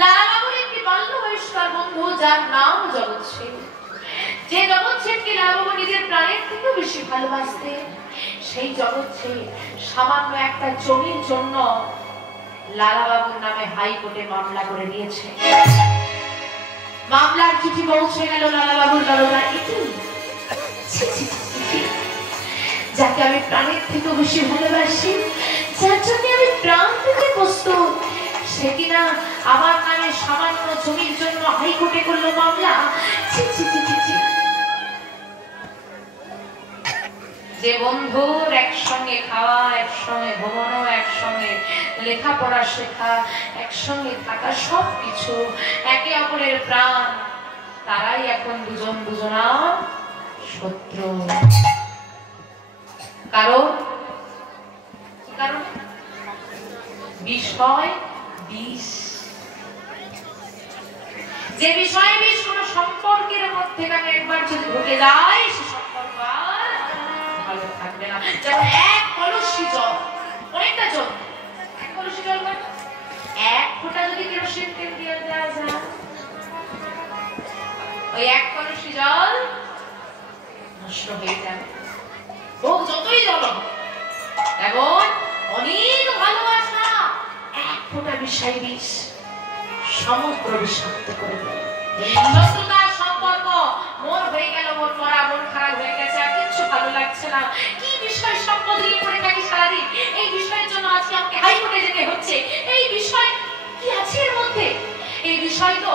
লালাবাবুর একটি বাল্য বয়স্কার বন্ধু, যার নাম জগৎ সেন, যে জগৎ সেনকে লালাবাবু নিজের প্রাণের থেকেও বেশি ভালোবাসতেন, সেই জগৎ সেন সামান্য একটা জমির জন্য লালাবাবুর নামে হাইকোর্টে মামলা করে দিয়েছে। মামলার চিঠি পৌঁছে গেল লালাবাবুর দরজায়। যাকে আমি প্রাণের থেকেও বেশি ভালোবাসি, যার জন্য আমি প্রাণ দিতে প্রস্তুত, সে কিনা আমার নামে সামান্য জমির জন্য হাইকোর্টে করলো মামলা। যে বন্ধুর একসঙ্গে খাওয়া, একসঙ্গে ঘুমানো, একসঙ্গে লেখাপড়া শেখা, একসঙ্গে থাকা, সবকিছু একে অপরের প্রাণ, তারাই এখন দুজন দুজনার শত্রু। কারণ বিষয় বিষ। যে বিষয় বিষ কোন সম্পর্কের মধ্যে একবার যদি ঢুকে যায়, সে সম্পর্ক আর ভালো থাকবে না। যেমন এক কলসি জল, অনেকটা জল, এক কলসি জল এক ফোঁটা যদি কেরোসিন তেল দিয়ে দেওয়া যায়, ওই এক কলসি জল নষ্ট হয়ে যাবে। হোক যতই জল, এবং অনেক ভালোবাসা এক ফোঁটা বিষয় বিষ সমগ্র বিষাক্ত করে দেবে। শত্রুতার সম্পর্ক, মন হয়ে গেল, মন মরা, মন খারাপ হয়ে গেছে, আর কিচ্ছু ভালো লাগছে না, কি বিষয় সম্পদ নিয়ে পড়ে থাকি সারাদিন, এই বিষয়ের জন্য আজকে আমাকে হাইকোর্টে যেতে হচ্ছে, এই বিষয় কি আছে এর মধ্যে? এই বিষয় তো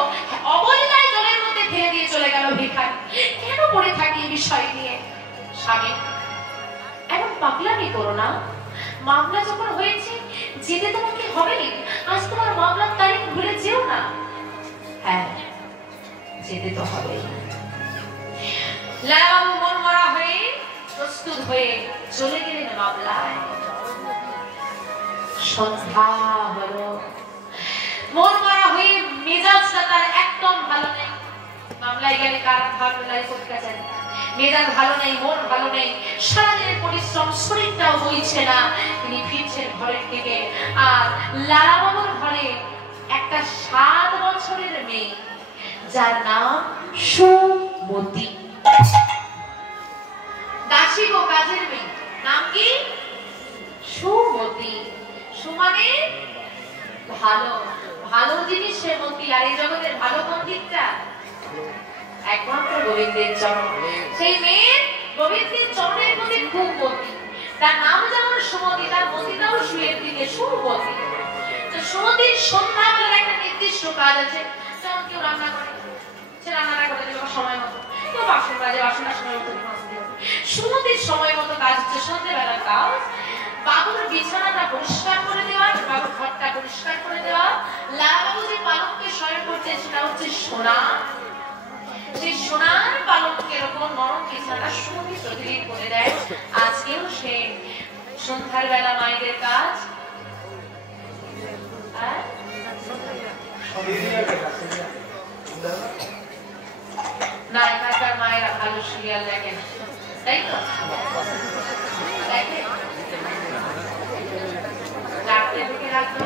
অবলীলায় জলের মধ্যে ফেলে দিয়ে চলে গেল ভিখারি। কেন পড়ে থাকি এই বিষয় নিয়ে? স্বামী, এখন পাগলামি করো না। মামলা যখন হয়েছে যেতে তোমাকে হবে, আজ তোমার মামলার তারিখ ভুলে যেও না। হ্যাঁ, যেতে তো হবে। লালাবাবু মন মরা হয়ে প্রস্তুত হয়ে চলে গেলেন মামলায়। সন্ধ্যা হলো, মন মরা হয়ে মেজাজটা তার একদম ভালো নেই। মামলায় গেলে কার ভালো লাগে? কলকাতায় মেজাজ ভালো নেই, মন ভালো নেই, সারাদিনের পরিশ্রম, শরীরটাও বইছে না। তিনি ফিরছেন ঘরের দিকে, আর লালাবাবুর ঘরে একটা 7 বছরের মেয়ে, যার নাম সুমতি, দাসী গো, কাজের মেয়ে। নাম কি? সুমতি। সুমানে ভালো, ভালো জিনিস সে মতি। আর এই জগতের ভালো কোন দিকটা? একমাত্র গোবিন্দের চরণ। সেই মেয়ে গোবিন্দের চরণের প্রতি খুব মতি। তার নাম যেমন সুমতি, তার মতিটাও সুয়ের দিকে সুমতি। সুমতির সন্ধ্যাবেলার একটা নির্দিষ্ট কাজ আছে। যেমন কেউ রান্না করে, সে রান্নাটা করে দেবে সময় মতো, কেউ বাসন বাজে, বাসনটা সময় মতো মাজতে হবে। সুমতির সময় মতো কাজ হচ্ছে সন্ধ্যাবেলার কাজ, বাবুর বিছানাটা পরিষ্কার করে দেওয়া, বাবুর ঘরটা পরিষ্কার করে দেওয়া। লালাবাবু যে পালককে শয়ন করছে সেটা হচ্ছে সোনা, সেই সোনার পালকের ওপর নরম বিছানাটা সুমতি প্রতিদিন করে দেয়। আজকেও সে সন্ধ্যার বেলা মায়েদের কাজ না, এখানকার মায়েরা ভালো সিরিয়াল দেখে না, তাই তো? দেখে রাত্রে ঢুকে রাখলো।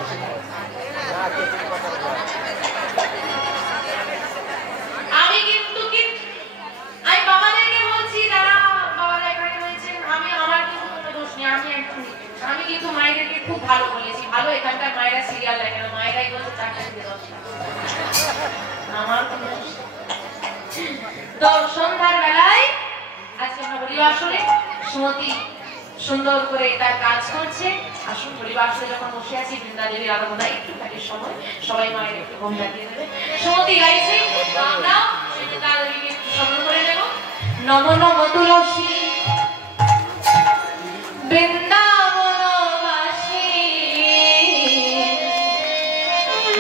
আমি কিন্তু আমি বাবাদেরকে বলছি, যারা বাবারা এখানে রয়েছেন, আমার কিন্তু কোনো দোষ নেই, আমি কিন্তু মায়েদেরকে খুব ভালো বলেছি। ভালো, এখানকার মায়েরা সিরিয়াল দেখে না, মায়েরাই বলছে 4টা থেকে 10টা, আমার কোনো দোষ নেই। তো সন্ধ্যার বেলায় আজকে আমরা হরিবাসরে সুমতি সুন্দর করে তার কাজ করছে। আসুন হরিবাসরে যখন বসে আছি, বৃন্দা দেবীর আরাধনা একটু থাকে সময়, সবাই মায়ের একটু ঘুম লাগিয়ে দেবে। সুমতি গাইছে, আমরা বৃন্দা দেবীকে একটু স্মরণ করে নেব। নম নম তুলসী বৃন্দাবনবাসী,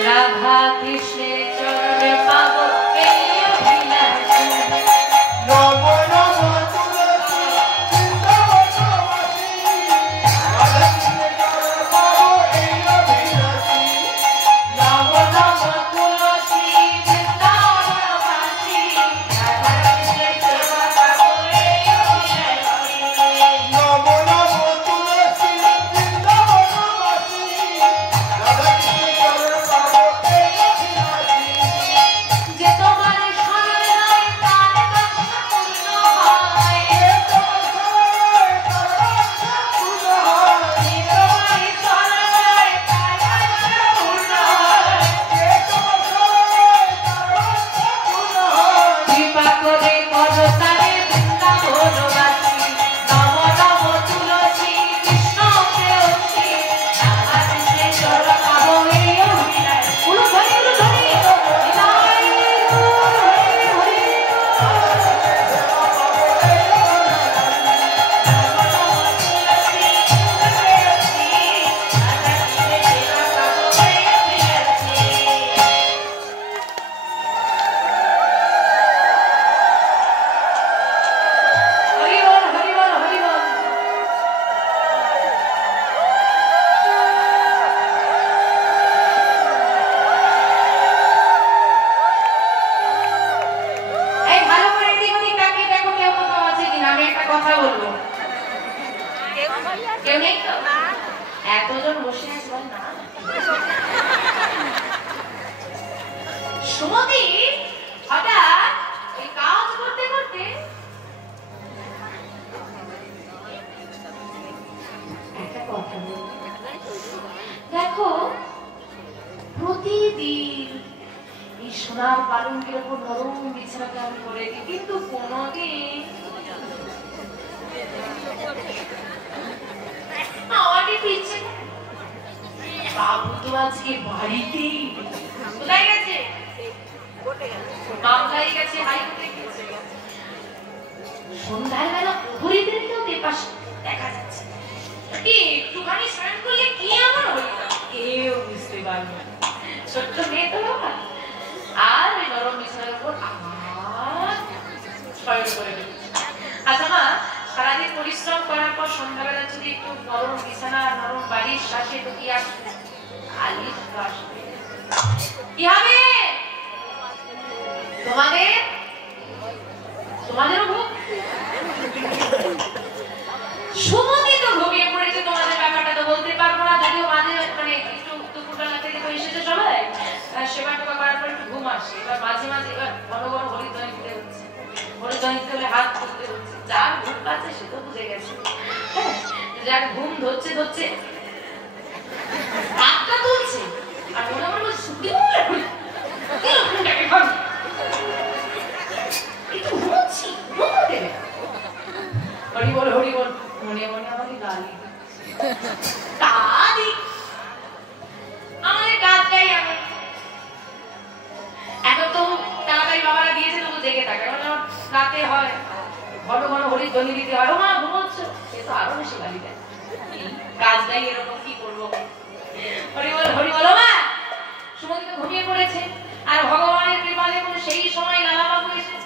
রাধা কৃষ্ণের চরণে পাবো এই অভিলাষী। নম নম তুলসী বৃন্দাবনবাসী, রাধা কৃষ্ণের চরণে পাবো এই অভিলাষী। নম নম তুলসী বৃন্দাবনবাসী, রাধা কৃষ্ণের চরণে পাবো এই অভিলাষী। নম নম তুলসী বৃন্দাবনবাসী, রাধা কৃষ্ণের চরণে পাবো এই অভিলাষী। যে তোমার শরণে তার কথা পূর্ণ হয়, যে তোমার শরণে তার কথা পূর্ণ হয়। কৃপা করে করো তারে বৃন্দাবনবাসী। নম নম তুলসী কৃষ্ণ প্রেয়সী, রাধা কৃষ্ণের চরণ পাবো এই অভিলাষী। উলুধ্বনি উলুধ্বনি, হরি হরি হরি বল, হরি বল, হরি বল। এই ভালো করে এদিক ওদিক তাকিয়ে দেখো কেউ কোথাও আছে কিনা, আমি একটা কথা বলবো। কেউ নেই তো? এতজন বসে আছে, বল না। সুমতি হঠাৎ এই কাজ করতে করতে একটা কথা বলবো। দেখো, প্রতিদিন এই সোনার পালঙ্কের উপর নরম বিছানাটা আমি করে দিই, কিন্তু কোনোদিন আমার একটু ইচ্ছে করে, বাবু তো আজকে বাড়িতেই, কোথায় গেছে? মামলায় গেছে, হাইকোর্টে গেছে। সন্ধ্যার বেলা প্রহরীদেরকেও দেপাশে দেখা যাচ্ছে। একটুখানি স্নান করলে কি আমার হইল, কেউ বুঝতে পারবে না। ছোট্ট মেয়ে তো বাবা, আর ওই নরম বিছানার উপর আবার শয়ন করে ফেলেছে। আচ্ছা মা, সারাদিন পরিশ্রম করার পর সন্ধ্যাবেলা যদি একটু নরম বিছানা, নরম বাড়ির শ্বাসে তো কি আসবে? আলিশ আসবে। কি হবে তোমাদেরও ঘুম? সুমতি তো ঘুমিয়ে পড়েছে, তোমাদের ব্যাপারটা তো বলতে পারবো না, যদিও মাঝে মানে একটু দুপুরবেলা থেকে তো এসেছে সবাই, সেবা টেবা করার পর একটু ঘুম আসে। এবার মাঝে মাঝে এবার ঘন ঘন হরিধ্বনি দিতে হচ্ছে, হরিধ্বনি দিতে হলে হাত তুলতে হচ্ছে। যার ঘুম পাচ্ছে সে তো বুঝে গেছে, হ্যাঁ, যার ঘুম ধরছে হাতটা তুলছে আর মনে মনে বলছে একটু ঘুমোচ্ছি, ঘুমোতে হরি বল হরি বল, মনে মনে আমাকে গালি তা দিক। আমাদের রাতে হয় ঘন ঘন হরির ধ্বনি দিতে হয়, ও মা ঘুমোচ্ছ, সে তো আরো বেশি গালি দেয়, কাজটাই এরকম, কি করবো। হরি বল হরি বলো মা। সুমতি তো ঘুমিয়ে পড়েছে, আর ভগবানের কৃপা দেখুন সেই সময় লালাবাবু এসে,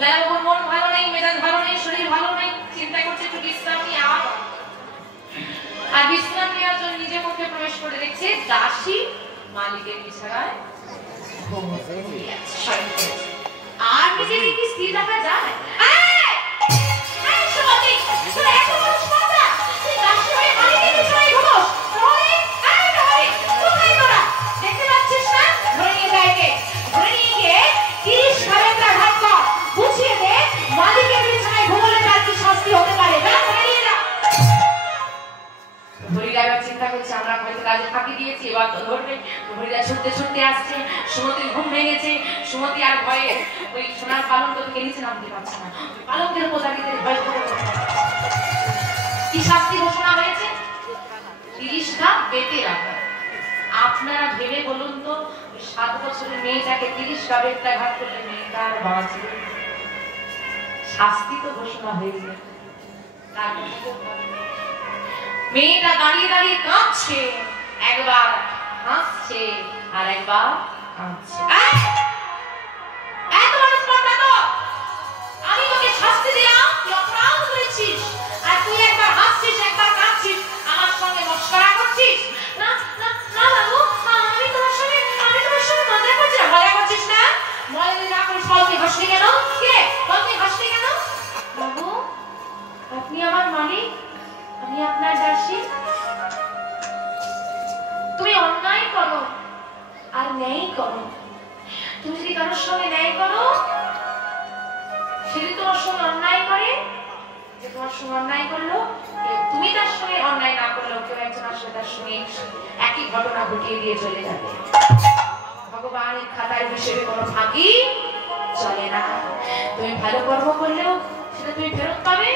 লালাবাবুর মন ভালো নেই, মেজাজ ভালো নেই, শরীর ভালো নেই, চিন্তা করছে একটু বিশ্রাম নিয়ে আর বিশ্রাম নেওয়ার জন্য নিজের মধ্যে প্রবেশ করে দেখছে দাসী মালিকের বিছানায় আর নিজেকে কি স্থির রাখা যায়? দেখতে পাচ্ছিস না? ধরে নিয়ে যায় কে? ধরে নিয়ে গিয়ে 30 সালের ঘাট কর, বুঝিয়ে দে মালিকের বিছানায় ঘুমোলে তার কি শাস্তি হতে পারে। হরিদা এবার চিন্তা করছে আমরা হয়তো কাজে ফাঁকি দিয়েছি, এবার তো ধরবে। হরিদা ছুটতে ছুটতে আসছে, সুমতির ঘুম ভেঙেছে, সুমতি আর ভয়ে ওই সোনার পালঙ্ক থেকে নিচে নামতে পারছে না, পালঙ্কের প্রজাতিদের ভয় করে। কি শাস্তি ঘোষণা হয়েছে? 30 ঘা বেঁধে রাখা। আপনারা ভেবে বলুন তো, 7 বছরের মেয়েটাকে 30 ঘা বেঁধে ঘাট করলে মেয়েটা আর বাঁচবে? শাস্তি তো ঘোষণা হয়েছে। মেয়েটা দাঁড়িয়ে দাঁড়িয়ে কাঁদছে, একবার হাসছে আর একবার কাঁদছে। আমি তোকে শাস্তি দিলাম, তুই অপরাধ করেছিস, আর তুই একবার হাসছিস একবার কাঁদছিস, আমার সঙ্গে মস্করা করছিস। না না না বাবু, আমি তোমার সঙ্গে মজা করছি না। মজা করছিস না? মজা না করিস, বলতে হাসলি কেন? কে বলতে হাসলি কেন? বাবু, আপনি আমার মালিক, আমি আপনার দাসী। তুমি অন্যায় করো আর ন্যায় করো। তুমি যদি কারোর সঙ্গে ন্যায় করো, সে যদি তোমার সঙ্গে অন্যায় করে, যে তোমার সঙ্গে অন্যায় করলো, তুমি তার সঙ্গে অন্যায় না করলো, কেউ একজন আসলে তার সঙ্গে একই ঘটনা ঘটিয়ে দিয়ে চলে যাবে। ভগবানের খাতায় হিসেবে কোনো ফাঁকি চলে না। তুমি ভালো কর্ম করলেও সেটা তুমি ফেরত পাবে,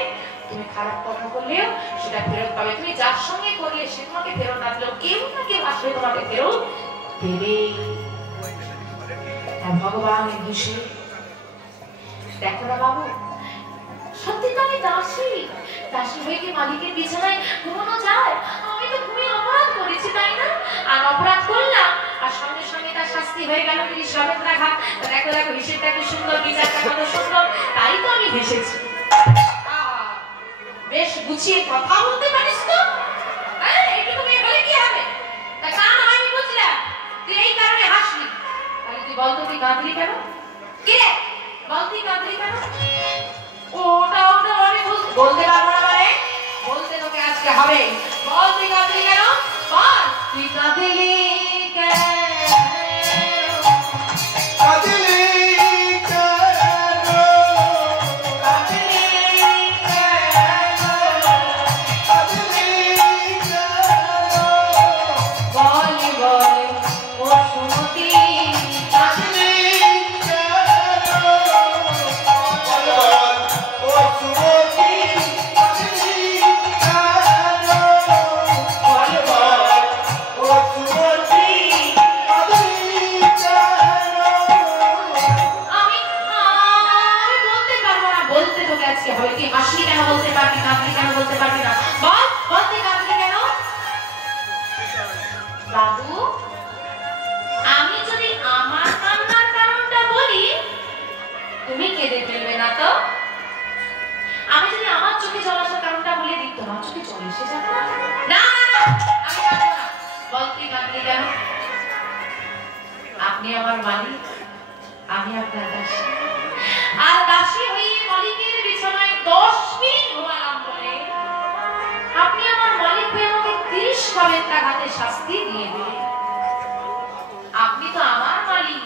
তুমি খারাপ কর্ম করলেও সেটা ফেরত পাবে। তুমি যার সঙ্গে করলে সে তোমাকে ফেরত আসলেও কেউ না কেউ আসলে তোমাকে ফেরত দেবে। ভগবানের হিসেবে দেখো না বাবু, সত্যি তো আমি দাসী, দাসী হয়ে কি মালিকের বিছানায় ঘুমানো যায়? আমি তো ঘুমিয়ে অপরাধ করেছি, তাই না? আর অপরাধ করলাম আর সঙ্গে সঙ্গে তার শাস্তি হয়ে গেল 30 সালের ঘা। দেখো দেখো হিসেবটা কি সুন্দর, বিচারটা কত সুন্দর, তাই তো আমি হেসেছি। বেশ গুছিয়ে কথা বলতে পারিস তো? এইটুকু মেয়ে বলে কি হবে? তা কান হয়নি বুঝলা, তুই এই কারণে হাসলি। তাহলে তুই বলতো তুই কাঁদলি কেন? কি রে বল, তুই কাঁদলি কেন? ওটা ওটা আমি বলতে পারবো না, মানে বলতে তোকে আজকে হবে। বল তুই কাঁদলি কেন? বল তুই কাঁদলি কেন? কাঁদলি আপনি আমার মালিক, আমি আপনার দাসী। আর দাসী হয়ে মালিকের বিছানায় 10 মিনিট ঘুমালাম বলে আপনি আমার মালিক হয়ে আমাকে 30 ভাবে টাকাতে শাস্তি দিয়ে দিলেন। আপনি তো আমার মালিক,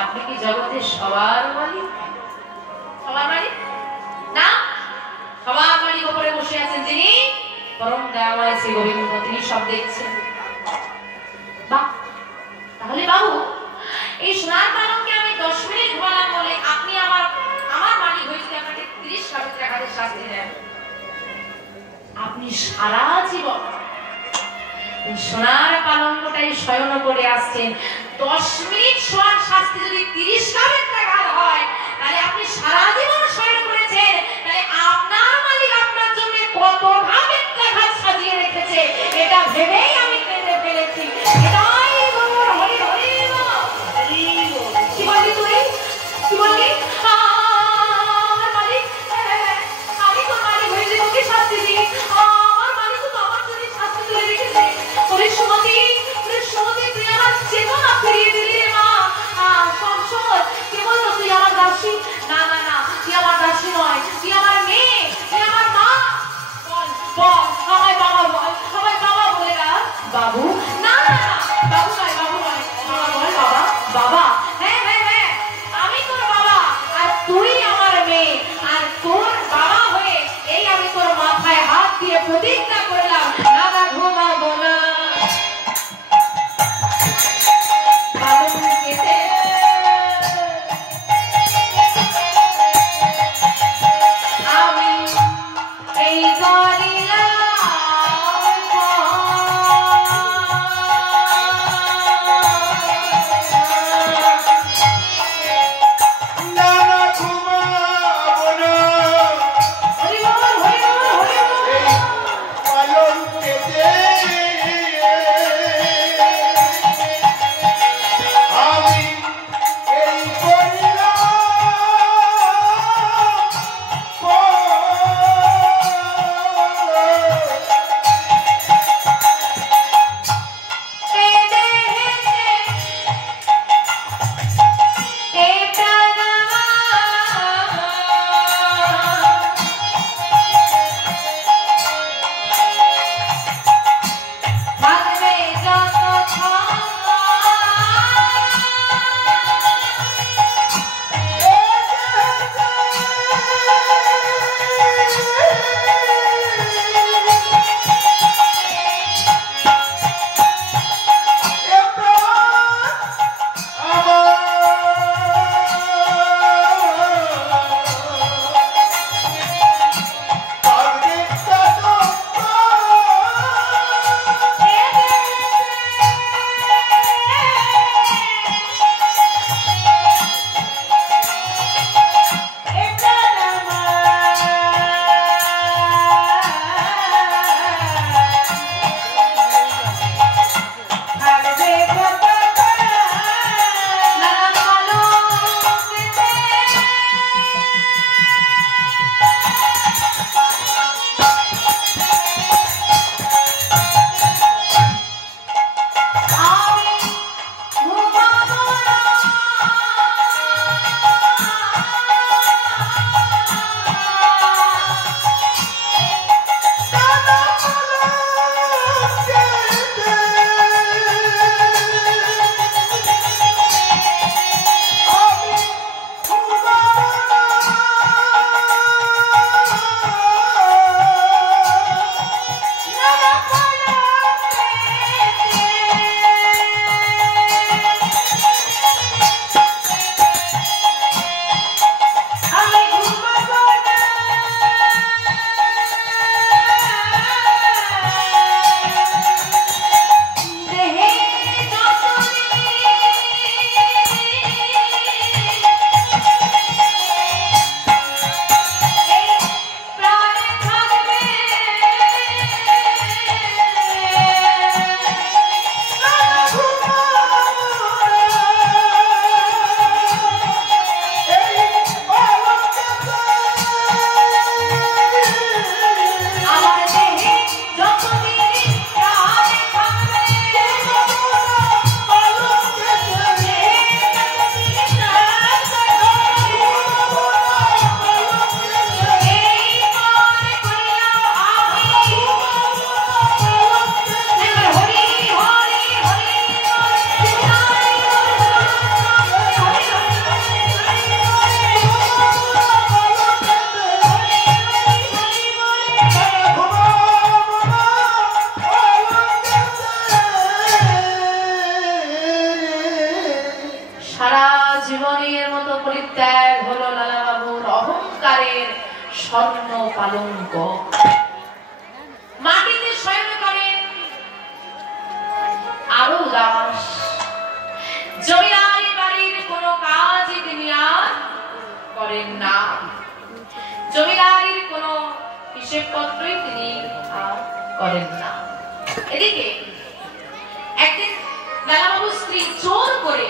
আপনি কি জগতের সবার মালিক? সবার মালিক না, সবার মালিক উপরে বসে আছেন যিনি পরম দয়াময় শ্রী গোবিন্দ, তিনি সব দেখছেন। বাহ, তাহলে বাবু এই সোনার পালঙ্কে আমি 10 মিনিট ঘুমালাম বলে আপনি আমার মালিক হয়ে যদি আপনাকে 30 ভাবে টাকাতে শাস্তি দেন, আপনি সারা জীবন সোনার পালঙ্কটাই শয়ন করে আসছেন, 10 মিনিট শোয়ার শাস্তি যদি 30 লাখ টাকা হয়, তাহলে আপনি সারা জীবন শয়ন করেছেন, তাহলে আপনার মালিক আপনার জন্য কত ভাবে টাকা সাজিয়ে রেখেছে এটা ভেবেই আমি কেঁদে ফেলেছি। এটাই গৌর হরি হরি বল। কি বললি তুই? কি বললি? আমার মালিক, আমি তো মালিক হয়ে যাবো, কি শাস্তি দিই? আমার মালিক তো আমার জন্য শাস্তি তুলে রেখেছে। ওরে সুমতি, তুই আমার চেতনা ফিরিয়ে দিলি রে মা। সংসদ কে বললো তুই আমার দাসী? না না না, তুই আমার দাসী নয়, তুই আমার মেয়ে, তুই আমার মা। বল বল, আমায় বাবা বল, আমায় বাবা বলে ডাক। বাবু? না না না, বাবু নয়, বাবু নয়, বাবা বল, বাবা বাবা। হ্যাঁ হ্যাঁ হ্যাঁ, আমি তোর বাবা আর তুই আমার মেয়ে, আর তোর বাবা হয়ে এই আমি তোর মাথায় হাত দিয়ে প্রতিজ্ঞা করলাম, দাদা ঘুমাবো না। আমি এই স্বর্ণ পালঙ্ক মাটিতে শয়ন করেন আরো দাস নিক্ষেপপত্রই তিনি আর করেন না। এদিকে একদিন লালাবাবুর স্ত্রী জোর করে